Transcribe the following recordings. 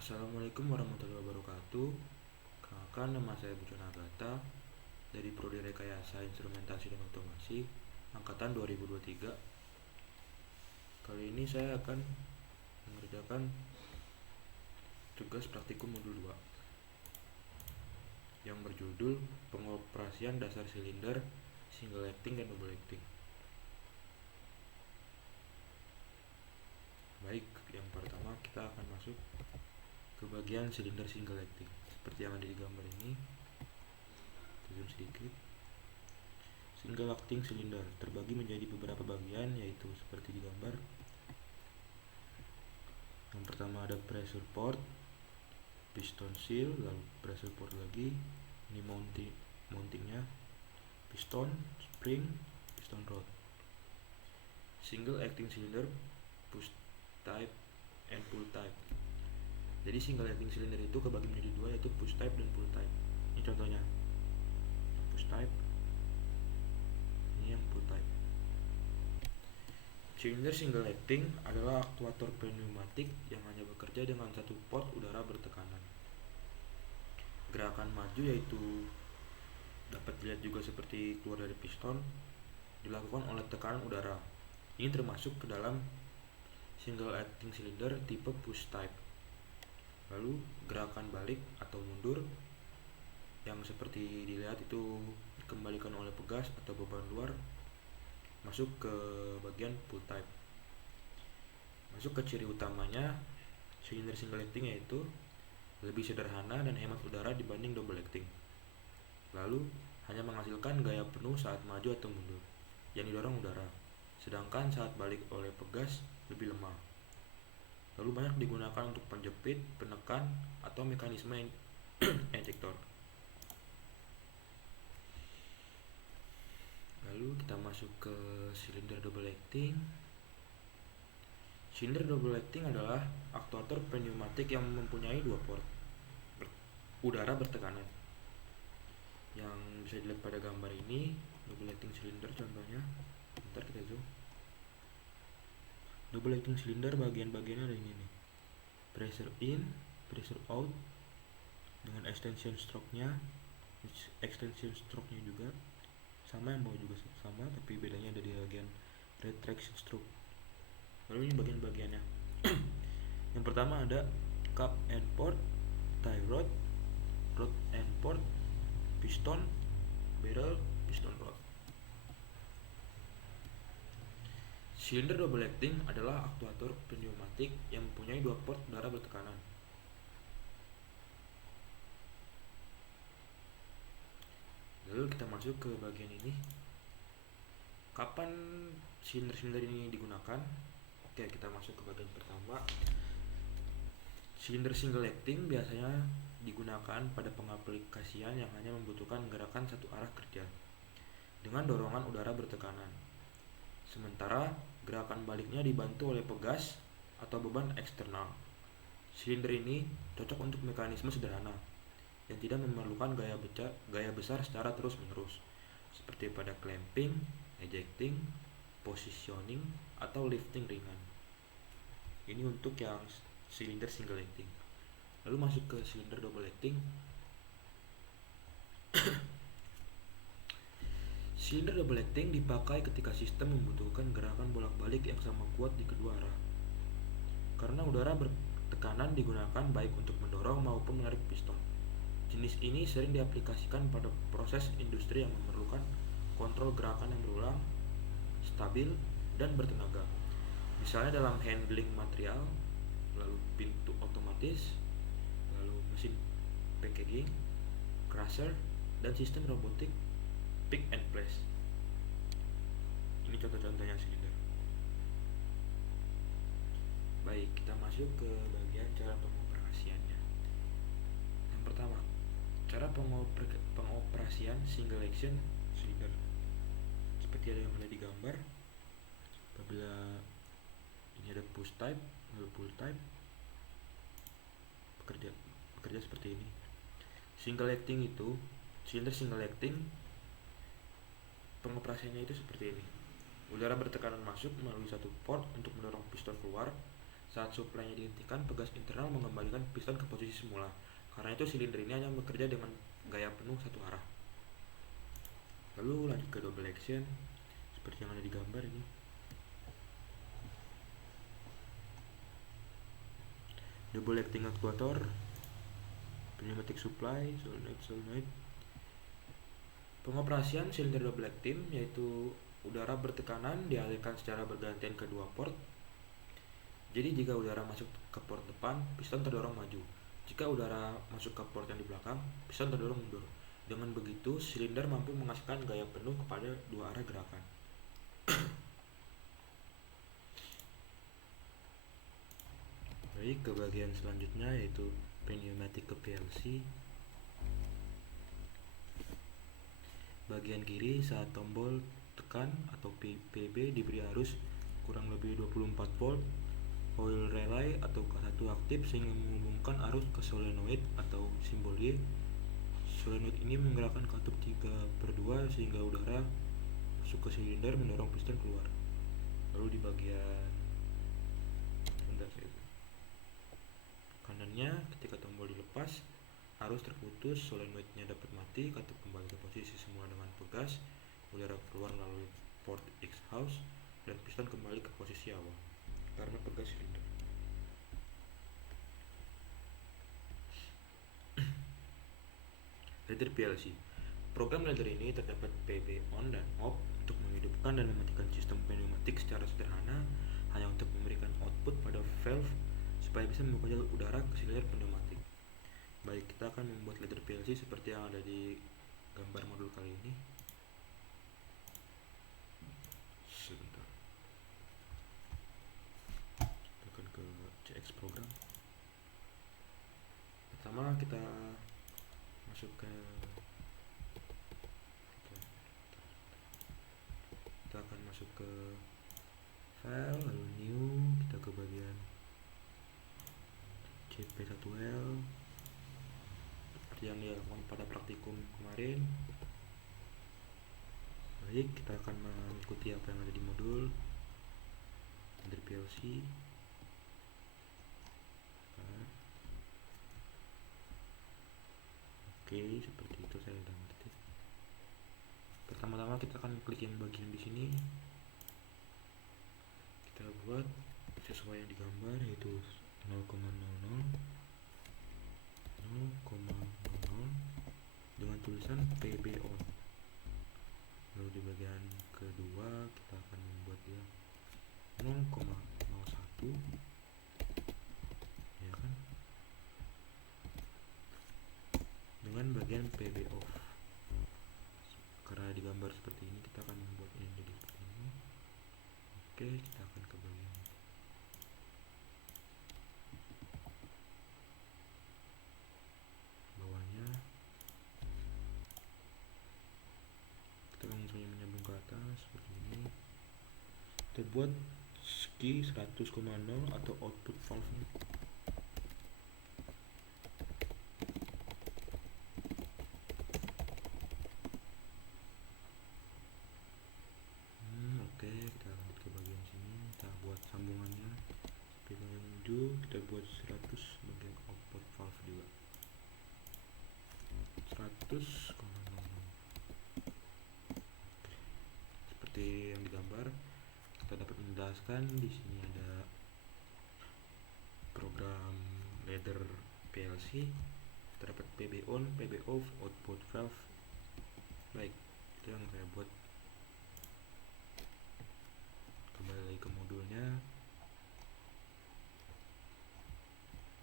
Assalamualaikum warahmatullahi wabarakatuh. Kenalkan, nama saya Bujon Agata dari Prodi Rekayasa Instrumentasi dan Otomasi angkatan 2023. Kali ini saya akan mengerjakan tugas praktikum modul 2 yang berjudul pengoperasian dasar silinder, single acting dan double acting. Baik, yang pertama kita akan masuk ke bagian silinder single acting seperti yang ada di gambar ini. Zoom sedikit. Single acting silinder terbagi menjadi beberapa bagian, yaitu seperti di gambar. Yang pertama ada pressure port, piston seal, lalu pressure port lagi. Ini mountingnya, piston, spring, piston rod. Single acting cylinder, push type and pull type. Jadi single acting cylinder itu kebagi menjadi dua, yaitu push type dan pull type. Ini contohnya, yang push type, ini yang pull type. Silinder single acting adalah aktuator pneumatik yang hanya bekerja dengan satu port udara bertekanan. Gerakan maju, yaitu dapat dilihat juga seperti keluar dari piston, dilakukan oleh tekanan udara. Ini termasuk ke dalam single acting cylinder tipe push type. Lalu gerakan balik atau mundur yang seperti dilihat itu dikembalikan oleh pegas atau beban luar, masuk ke bagian pull type. Masuk ke ciri utamanya silinder single acting, yaitu lebih sederhana dan hemat udara dibanding double acting. Lalu hanya menghasilkan gaya penuh saat maju atau mundur yang didorong udara, sedangkan saat balik oleh pegas lebih lemah. Lalu banyak digunakan untuk penjepit, penekan, atau mekanisme ejector. Lalu kita masuk ke silinder double acting. Silinder double acting adalah aktuator pneumatik yang mempunyai dua port udara bertekanan. Yang bisa dilihat pada gambar ini, double acting cylinder contohnya. Bentar kita zoom. Double acting cylinder bagian-bagiannya ada ini nih. Pressure in, pressure out dengan extension stroke-nya. Extension stroke-nya juga sama, yang bawah juga sama, tapi bedanya ada di bagian retraction stroke. Lalu ini bagian-bagiannya. Yang pertama ada cup and port, tie rod, rod and port, piston, barrel, piston rod. Silinder double acting adalah aktuator pneumatik yang mempunyai dua port udara bertekanan. Lalu kita masuk ke bagian ini. Kapan silinder-silinder ini digunakan? Oke, kita masuk ke bagian pertama. Silinder single acting biasanya digunakan pada pengaplikasian yang hanya membutuhkan gerakan satu arah kerja dengan dorongan udara bertekanan. Sementara gerakan baliknya dibantu oleh pegas atau beban eksternal. Silinder ini cocok untuk mekanisme sederhana yang tidak memerlukan gaya besar secara terus-menerus, seperti pada clamping, ejecting, positioning, atau lifting ringan. Ini untuk yang silinder single acting. Lalu masuk ke silinder double acting. Silinder double acting dipakai ketika sistem membutuhkan gerakan bolak-balik yang sama kuat di kedua arah. Karena udara bertekanan digunakan baik untuk mendorong maupun menarik piston. Jenis ini sering diaplikasikan pada proses industri yang memerlukan kontrol gerakan yang berulang, stabil, dan bertenaga. Misalnya dalam handling material, lalu pintu otomatis, lalu mesin packaging, crusher, dan sistem robotik pick and place. Ini contoh-contohnya silinder. Baik, kita masuk ke bagian cara pengoperasiannya. Yang pertama, cara pengoperasian single action cylinder. Seperti ada yang ada di gambar. Apabila ini ada push type, lalu pull type, bekerja seperti ini. Single acting itu, silinder single acting, pengoperasiannya itu seperti ini. Udara bertekanan masuk melalui satu port untuk mendorong piston keluar, Saat suplainya dihentikan, pegas internal mengembalikan piston ke posisi semula. Karena itu silinder ini hanya bekerja dengan gaya penuh satu arah. Lalu lanjut ke double action seperti yang ada di gambar ini. Double acting actuator, pneumatic supply, solenoid. Pengoperasian silinder double acting yaitu udara bertekanan dialirkan secara bergantian ke dua port. Jadi jika udara masuk ke port depan, piston terdorong maju. Jika udara masuk ke port yang di belakang, piston terdorong mundur. Dengan begitu, silinder mampu menghasilkan gaya penuh kepada dua arah gerakan. Baik, ke bagian selanjutnya yaitu pneumatik ke PLC. Bagian kiri saat tombol tekan atau PB diberi arus kurang lebih 24 volt, oil relay atau K1 aktif sehingga menghubungkan arus ke solenoid atau simbol Y. Solenoid ini menggerakkan katup 3/2 sehingga udara masuk ke silinder mendorong piston keluar. Lalu di bagian kanannya, ketika tombol dilepas, arus terputus, solenoidnya dapat mati, katup kembali ke posisi semula dengan pegas, udara keluar melalui port exhaust, dan piston kembali ke posisi awal karena pegas silinder. Ladder PLC. Program ladder ini terdapat PB on dan off untuk menghidupkan dan mematikan sistem pneumatik secara sederhana, hanya untuk memberikan output pada valve supaya bisa membuka jalur udara ke silinder pneumatik. Baik, kita akan membuat ladder PLC seperti yang ada di gambar modul kali ini. Sebentar. Kita akan ke CX program. Pertama kita masuk ke file, lalu new, kita ke bagian CP1L seperti yang dilakukan pada praktikum kemarin. Baik, kita akan mengikuti apa yang ada di modul dari PLC. Oke, seperti itu saya sudah mengerti. Pertama-tama kita akan klik yang bagian di sini. Kita buat sesuai yang digambar, yaitu 0,00 dengan tulisan PB on. Lalu di bagian kedua kita akan membuat dia 0,01, ya kan, dengan bagian PB off. Karena digambar seperti ini, kita akan membuat ini jadi seperti ini. Oke, kita akan ke bagian bawahnya. Kita langsung menyambung ke atas seperti ini. Kita buat ski 100,0 atau output valve nya. Oke, kita lanjut ke bagian sini. Kita buat sambungannya seperti yang menuju. Kita buat 100 bagian output valve juga. 100,0. Seperti yang digambar, kita dapat menjelaskan di sini ada program ladder PLC, terdapat PB on, PB off, output valve. Baik, itu yang saya buat. Kembali lagi ke modulnya.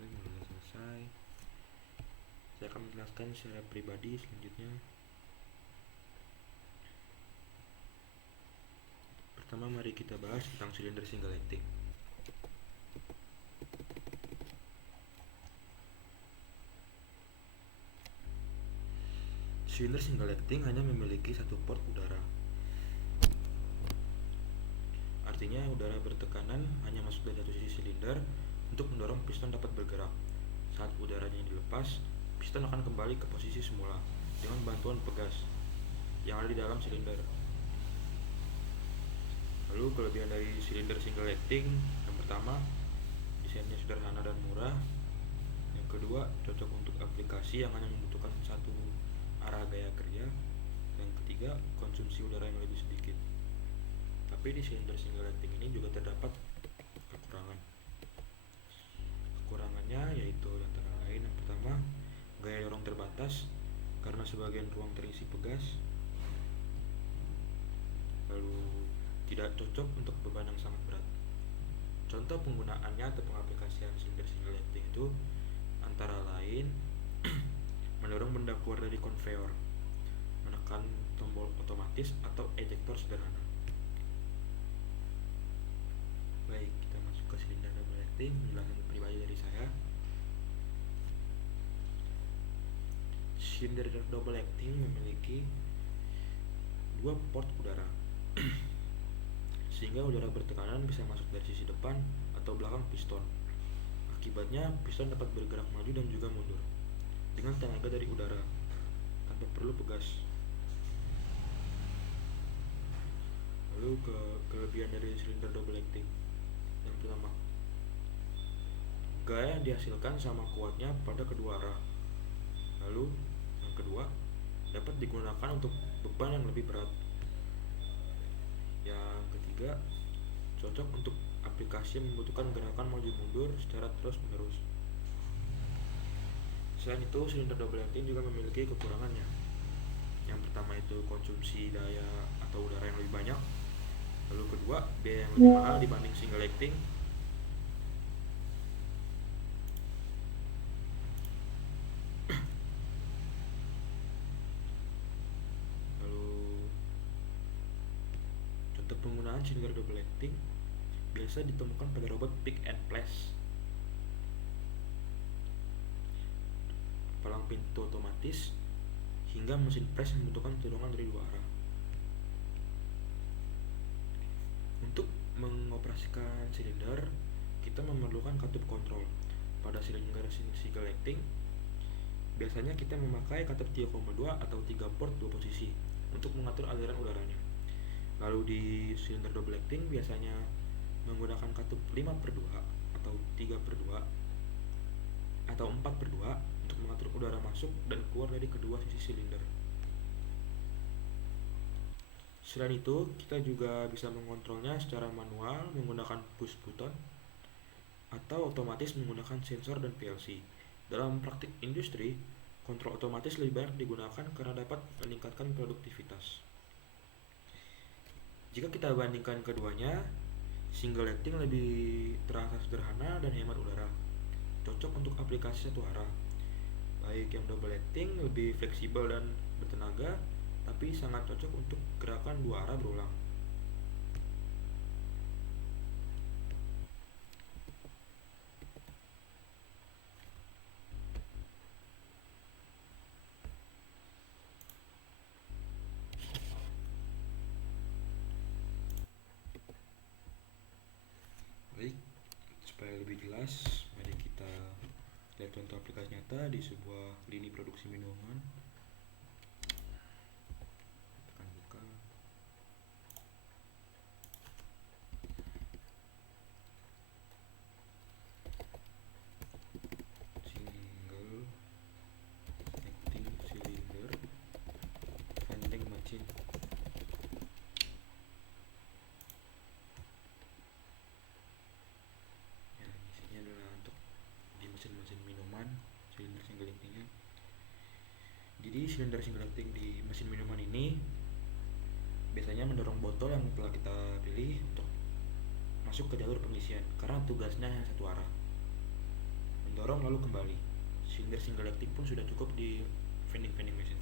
Baik, sudah selesai. Saya akan menjelaskan secara pribadi selanjutnya. Pertama, mari kita bahas tentang silinder single acting. Silinder single acting hanya memiliki satu port udara. Artinya udara bertekanan hanya masuk dari satu sisi silinder untuk mendorong piston dapat bergerak. Saat udaranya dilepas, piston akan kembali ke posisi semula dengan bantuan pegas yang ada di dalam silinder. Lalu kelebihan dari silinder single acting, yang pertama, desainnya sederhana dan murah. Yang kedua, cocok untuk aplikasi yang hanya membutuhkan satu arah gaya kerja. Yang ketiga, konsumsi udara yang lebih sedikit. Tapi di silinder single acting ini juga terdapat kekurangan. Kekurangannya yaitu antara lain, yang pertama, gaya dorong terbatas karena sebagian ruang terisi pegas. Lalu tidak cocok untuk beban yang sangat berat. Contoh penggunaannya atau pengaplikasian silinder single acting itu antara lain mendorong benda keluar dari konveyor, menekan tombol otomatis atau ejektor sederhana. Baik, kita masuk ke silinder double acting. Penjelasan pribadi dari saya. Silinder double acting memiliki dua port udara sehingga udara bertekanan bisa masuk dari sisi depan atau belakang piston. Akibatnya piston dapat bergerak maju dan juga mundur dengan tenaga dari udara tanpa perlu pegas. Lalu kelebihan dari silinder double acting. Yang pertama, gaya yang dihasilkan sama kuatnya pada kedua arah. Lalu yang kedua, dapat digunakan untuk beban yang lebih berat. Yang ketiga, cocok untuk aplikasi yang membutuhkan gerakan maju mundur secara terus menerus. Selain itu, silinder double acting juga memiliki kekurangannya. Yang pertama itu konsumsi daya atau udara yang lebih banyak. Lalu kedua, biaya yang lebih mahal dibanding single acting. Untuk penggunaan silinder double acting biasa ditemukan pada robot pick and place, palang pintu otomatis, hingga mesin press yang membutuhkan dorongan dari dua arah. Untuk mengoperasikan silinder, kita memerlukan katup kontrol. Pada silinder single acting, biasanya kita memakai katup 3,2 atau 3 port 2 posisi untuk mengatur aliran udaranya. Lalu di silinder double acting biasanya menggunakan katup 5/2 atau 3/2 atau 4/2 untuk mengatur udara masuk dan keluar dari kedua sisi silinder. Selain itu, kita juga bisa mengontrolnya secara manual menggunakan push button atau otomatis menggunakan sensor dan PLC. Dalam praktik industri, kontrol otomatis lebih banyak digunakan karena dapat meningkatkan produktivitas. Jika kita bandingkan keduanya, single acting lebih terasa sederhana dan hemat udara, cocok untuk aplikasi satu arah. Baik yang double acting lebih fleksibel dan bertenaga, tapi sangat cocok untuk gerakan dua arah berulang. Baik, supaya lebih jelas, mari kita lihat contoh aplikasi nyata di sebuah lini produksi minuman. Tekan buka. Single acting cylinder vending machine. Isinya adalah untuk di mesin-mesin minuman, silinder single actingnya. Jadi silinder single acting di mesin minuman ini biasanya mendorong botol yang telah kita pilih untuk masuk ke jalur pengisian karena tugasnya hanya satu arah, mendorong lalu kembali. Silinder single acting pun sudah cukup di vending machine.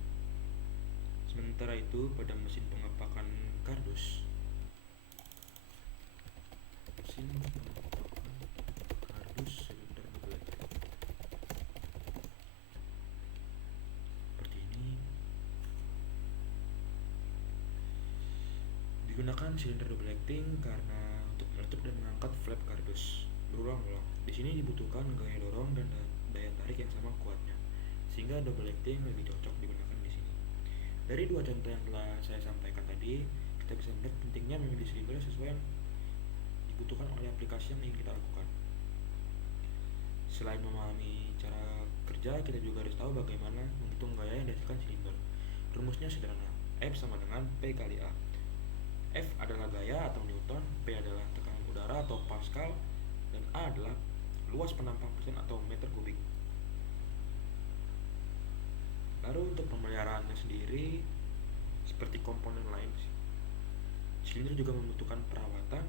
Sementara itu pada mesin pengepakan kardus, silinder double acting seperti ini. Digunakan silinder double acting karena untuk menutup dan mengangkat flap kardus berulang-ulang. Di sini dibutuhkan gaya dorong dan daya tarik yang sama kuatnya, sehingga double acting lebih cocok digunakan di sini. Dari dua contoh yang telah saya sampaikan tadi, kita bisa melihat pentingnya memilih silinder sesuai yang dibutuhkan oleh aplikasi yang ingin kita lakukan. Selain memahami cara kerja, kita juga harus tahu bagaimana menghitung gaya yang dihasilkan silinder. Rumusnya sederhana, F sama dengan P kali A. F adalah gaya atau Newton, P adalah tekanan udara atau Pascal, dan A adalah luas penampang piston atau meter kubik. Lalu untuk pemeliharaannya sendiri, seperti komponen lain, silinder juga membutuhkan perawatan.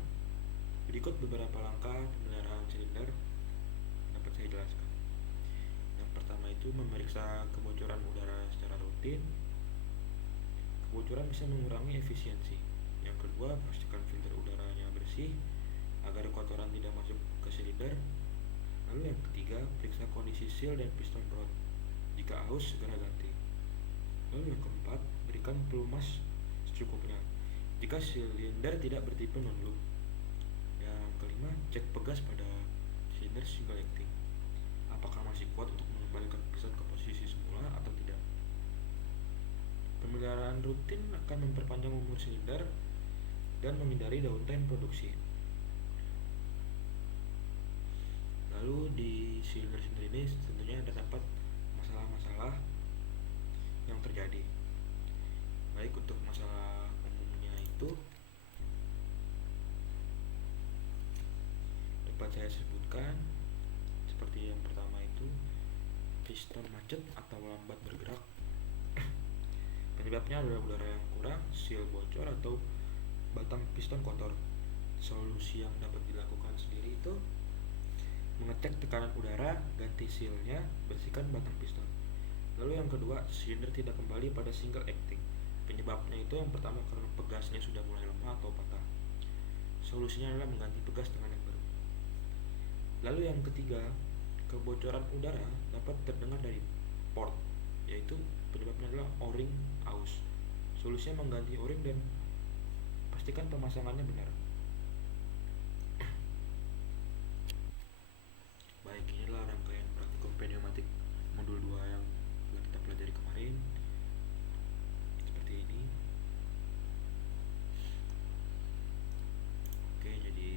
Berikut beberapa langkah pemeliharaan silinder dapat saya jelaskan. Yang pertama itu memeriksa kebocoran udara secara rutin. Kebocoran bisa mengurangi efisiensi. Yang kedua, pastikan filter udaranya bersih agar kotoran tidak masuk ke silinder. Lalu yang ketiga, periksa kondisi seal dan piston rod. Jika aus, segera ganti. Lalu yang keempat, berikan pelumas secukupnya jika silinder tidak bertipe non-loop. Yang kelima, cek pegas pada silinder single acting. Apakah masih kuat untuk mengembalikan piston ke posisi semula atau tidak? Pemeliharaan rutin akan memperpanjang umur silinder dan menghindari downtime produksi. Lalu di silinder-silinder ini tentunya terdapat masalah-masalah yang terjadi. Baik, untuk masalah umumnya itu dapat saya sebutkan seperti yang pertama itu piston macet atau lambat bergerak. Penyebabnya adalah udara yang kurang, seal bocor, atau batang piston kotor. Solusi yang dapat dilakukan sendiri itu mengecek tekanan udara, ganti sealnya, bersihkan batang piston. Lalu yang kedua, silinder tidak kembali pada single acting. Penyebabnya itu yang pertama karena pegasnya sudah mulai lemah atau patah. Solusinya adalah mengganti pegas dengan yang baru. Lalu yang ketiga, kebocoran udara dapat terdengar dari port, yaitu penyebabnya adalah o-ring aus. Solusinya mengganti o-ring dan pastikan pemasangannya benar. Baik, inilah rangkaian praktikum pneumatik modul 2 yang telah kita pelajari kemarin. Seperti ini. Oke, jadi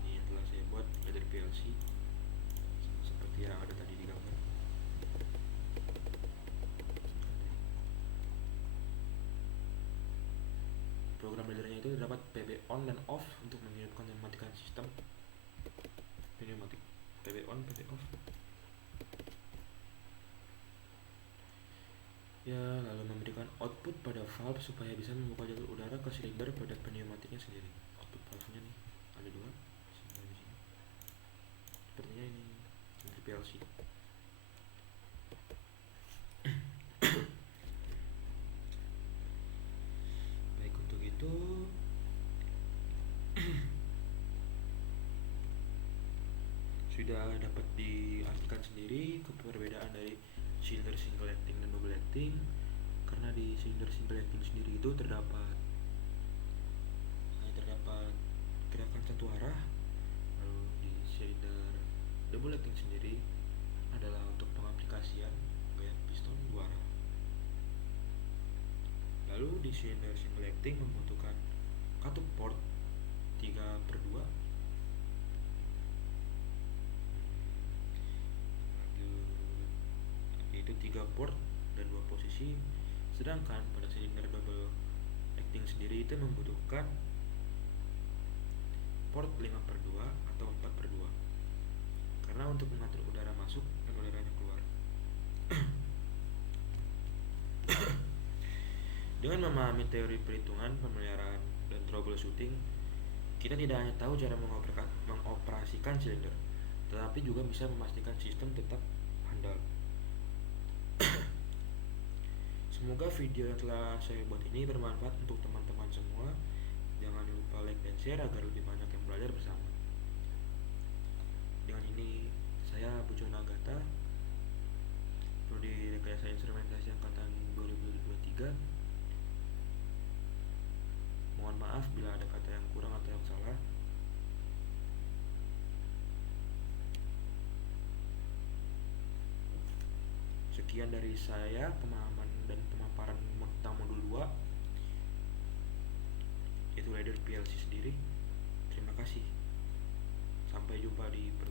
ini yang telah saya buat ladder PLC seperti yang ada tadi di gambar. Program laddernya itu terdapat PB on dan off untuk menghidupkan dan mematikan sistem pneumatik. PB on, PB off. Ya, lalu memberikan output pada valve supaya bisa membuka jalur udara ke silinder pada pneumatiknya sendiri. Output valve-nya nih ada dua, di sini. Sepertinya ini dari PLC. Baik, untuk itu sudah dapat diartikan sendiri perbedaan dari silinder single acting dan double acting. Karena di silinder single acting sendiri itu terdapat gerakan satu arah. Lalu di silinder double acting sendiri adalah untuk pengaplikasian gaya piston dua arah. Lalu di silinder single acting membutuhkan katup port 3/2, yaitu 3 port dan 2 posisi. Sedangkan pada silinder double acting sendiri itu membutuhkan port 5/2 atau 4/2 karena untuk mengatur udara masuk dan udaranya keluar. Dengan memahami teori perhitungan, pemeliharaan, dan troubleshooting, kita tidak hanya tahu cara mengoperasikan silinder, tetapi juga bisa memastikan sistem tetap handal. Semoga video yang telah saya buat ini bermanfaat untuk teman-teman semua. Jangan lupa like dan share agar lebih banyak yang belajar bersama. Dengan ini, saya Pujo Nagata, Prodi Rekayasa Instrumentasi Angkatan 2023. Mohon maaf bila ada kata yang kurang atau yang salah. Sekian dari saya, pemahaman dan pemaparan tentang modul 2, yaitu ladder PLC sendiri. Terima kasih. jumpa di